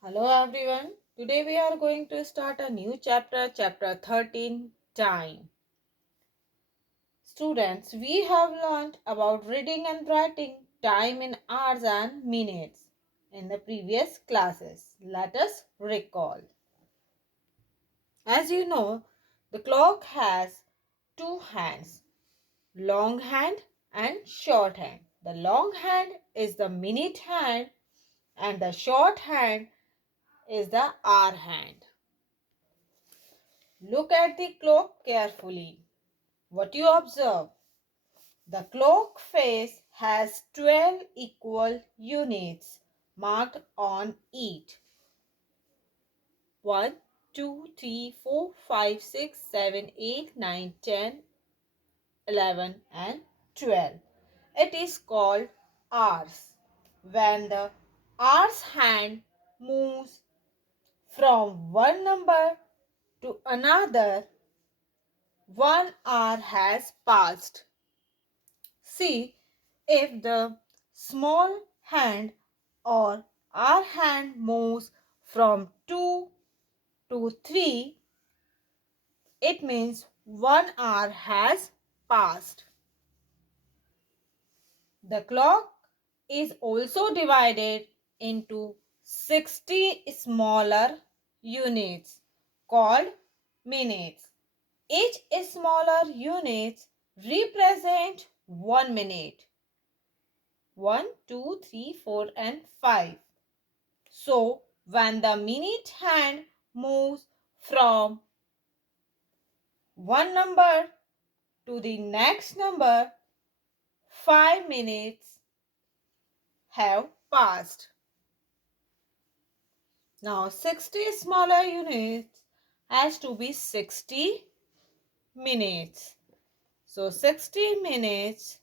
Hello everyone. Today we are going to start a new chapter, chapter 13, Time. Students, we have learned about reading and writing time in hours and minutes in the previous classes. Let us recall. As you know, the clock has two hands, long hand and short hand. The long hand is the minute hand and the short hand is the hour hand. Look at the clock carefully. What you observe? The clock face has 12 equal units marked on it. 1, 2, 3, 4, 5, 6, 7, 8, 9, 10, 11 and 12. It is called hours. When the hours hand moves from one number to another, 1 hour has passed. See, if the small hand or our hand moves from 2 to 3, it means 1 hour has passed. The clock is also divided into 60 smaller units called minutes. Each smaller unit represents 1 minute. 1, 2, 3, 4 and 5. So, when the minute hand moves from one number to the next number, 5 minutes have passed. Now, 60 smaller units has to be 60 minutes. So, 60 minutes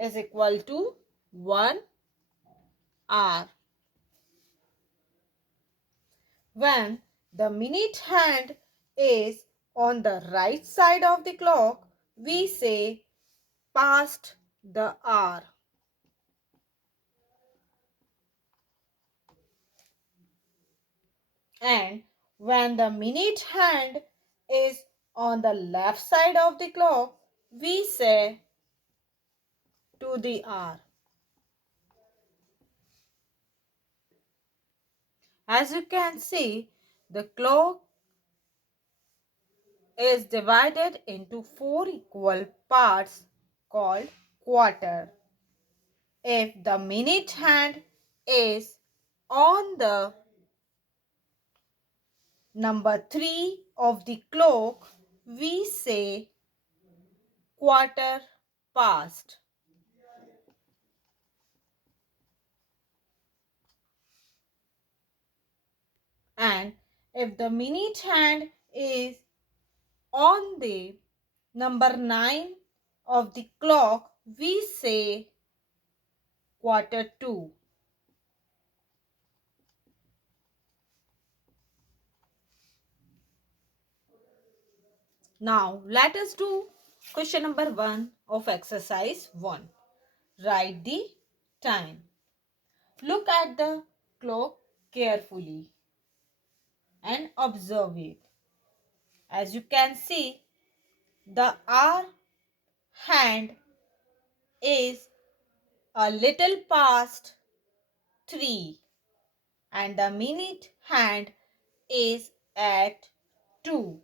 is equal to 1 hour. When the minute hand is on the right side of the clock, we say past the hour. And when the minute hand is on the left side of the clock, we say to the hour. As you can see, the clock is divided into 4 equal parts called quarter. If the minute hand is on the number 3 of the clock, we say quarter past. And if the minute hand is on the number 9 of the clock, we say quarter to. Now let us do question number 1 of exercise 1. Write the time. Look at the clock carefully and observe it. As you can see, the hour hand is a little past 3 and the minute hand is at 2.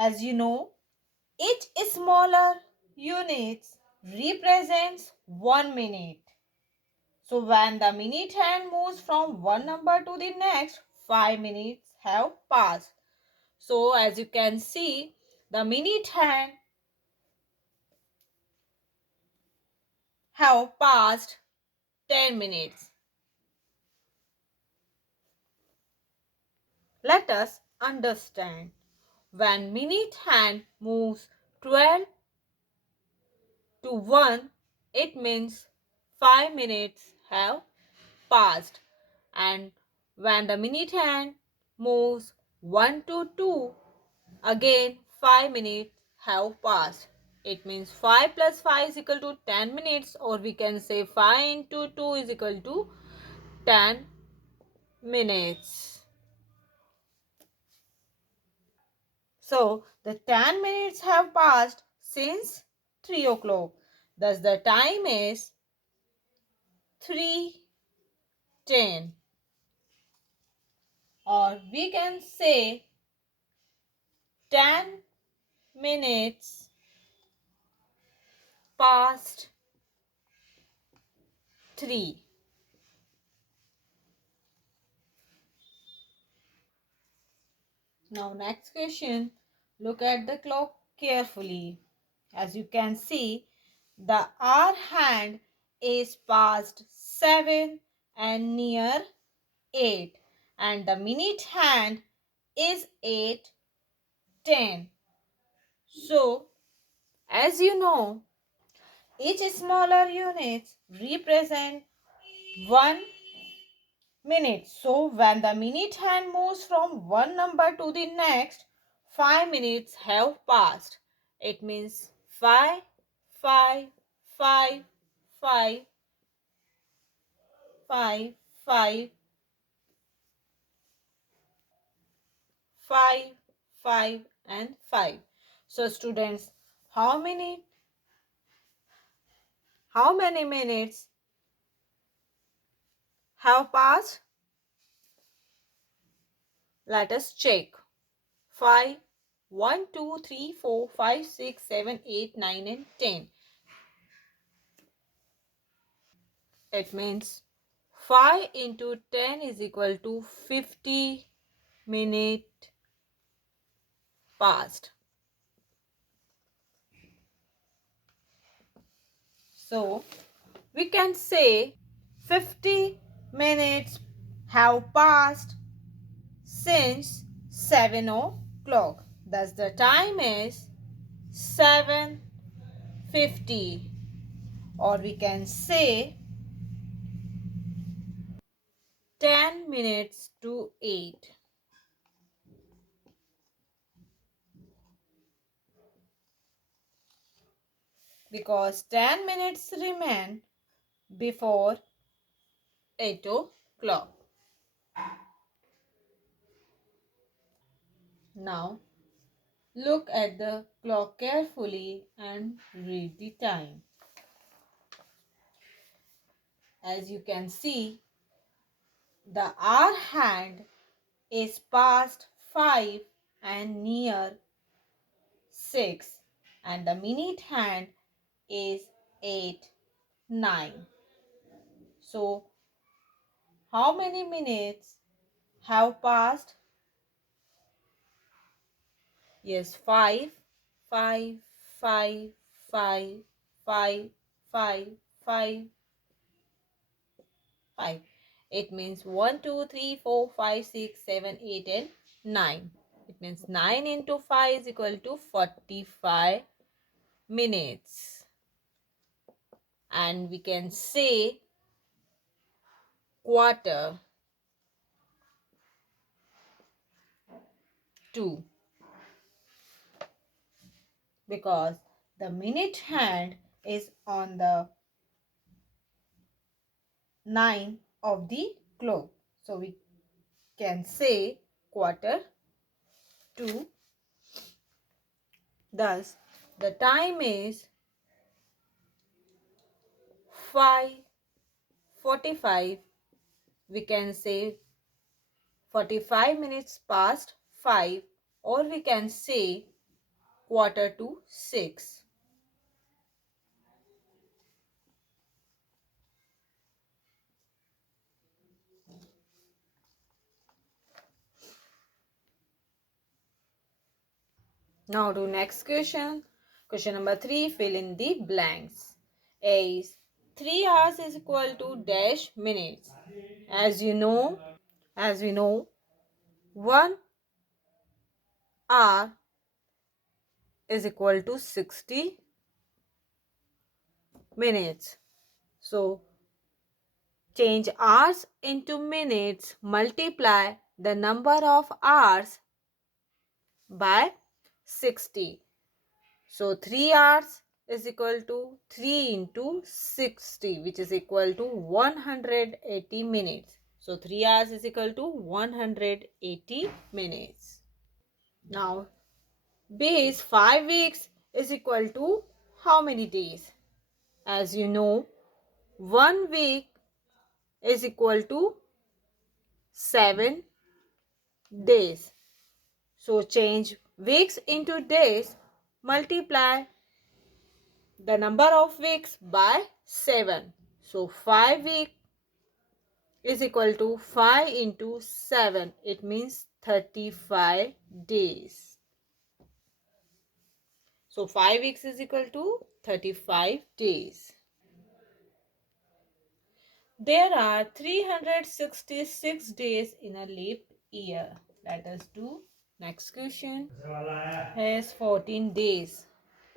As you know, each smaller unit represents 1 minute. So when the minute hand moves from one number to the next, 5 minutes have passed. So as you can see, the minute hand have passed 10 minutes. Let us understand. When minute hand moves 12 to 1, it means 5 minutes have passed. And when the minute hand moves 1 to 2, again 5 minutes have passed. It means 5 plus 5 is equal to 10 minutes, or we can say 5 into 2 is equal to 10 minutes. So the 10 minutes have passed since 3 o'clock. Thus the time is 3:10. Or we can say 10 minutes past 3. Now next question. Look at the clock carefully. As you can see, the hour hand is past 7 and near 8, and the minute hand is 8:10. So, as you know, each smaller unit represent 1 minute. So, when the minute hand moves from one number to the next, 5 minutes have passed. It means 5, 5, 5, 5, 5, 5, 5, 5 and 5. So students, how many minutes have passed? Let us check. 5, 1, 2, 3, 4, 5, 6, 7, 8, 9 and 10. It means 5 into 10 is equal to 50 minutes passed. So we can say 50 minutes have passed since 7 o'clock. Thus the time is 7:50, or we can say 10 minutes to 8. Because 10 minutes remain before 8 o'clock. Now look at the clock carefully and read the time. As you can see, the hour hand is past 5 and near 6, and the minute hand is 8, 9. So how many minutes have passed? Yes, 5, 5, 5, 5, 5, 5, 5, 5. It means 1, 2, 3, 4, 5, 6, 7, 8 and 9. It means 9 into 5 is equal to 45 minutes. And we can say quarter to, because the minute hand is on the 9 of the clock. So we can say quarter to. Thus the time is 5:45. We can say 45 minutes past 5, or we can say quarter to 6. Now to next question. Question number 3, fill in the blanks. A is 3 hours is equal to dash minutes. As we know, 1 hour is equal to 60 minutes. So change hours into minutes, multiply the number of hours by 60. So 3 hours is equal to 3 into 60, which is equal to 180 minutes. So 3 hours is equal to 180 minutes. Now base 5 weeks is equal to how many days? As you know, 1 week is equal to 7 days. So change weeks into days, multiply the number of weeks by 7. So 5 weeks is equal to 5 into 7. It means 35 days. So 5 weeks is equal to 35 days. There are 366 days in a leap year. Let us do next question. Has 14 days.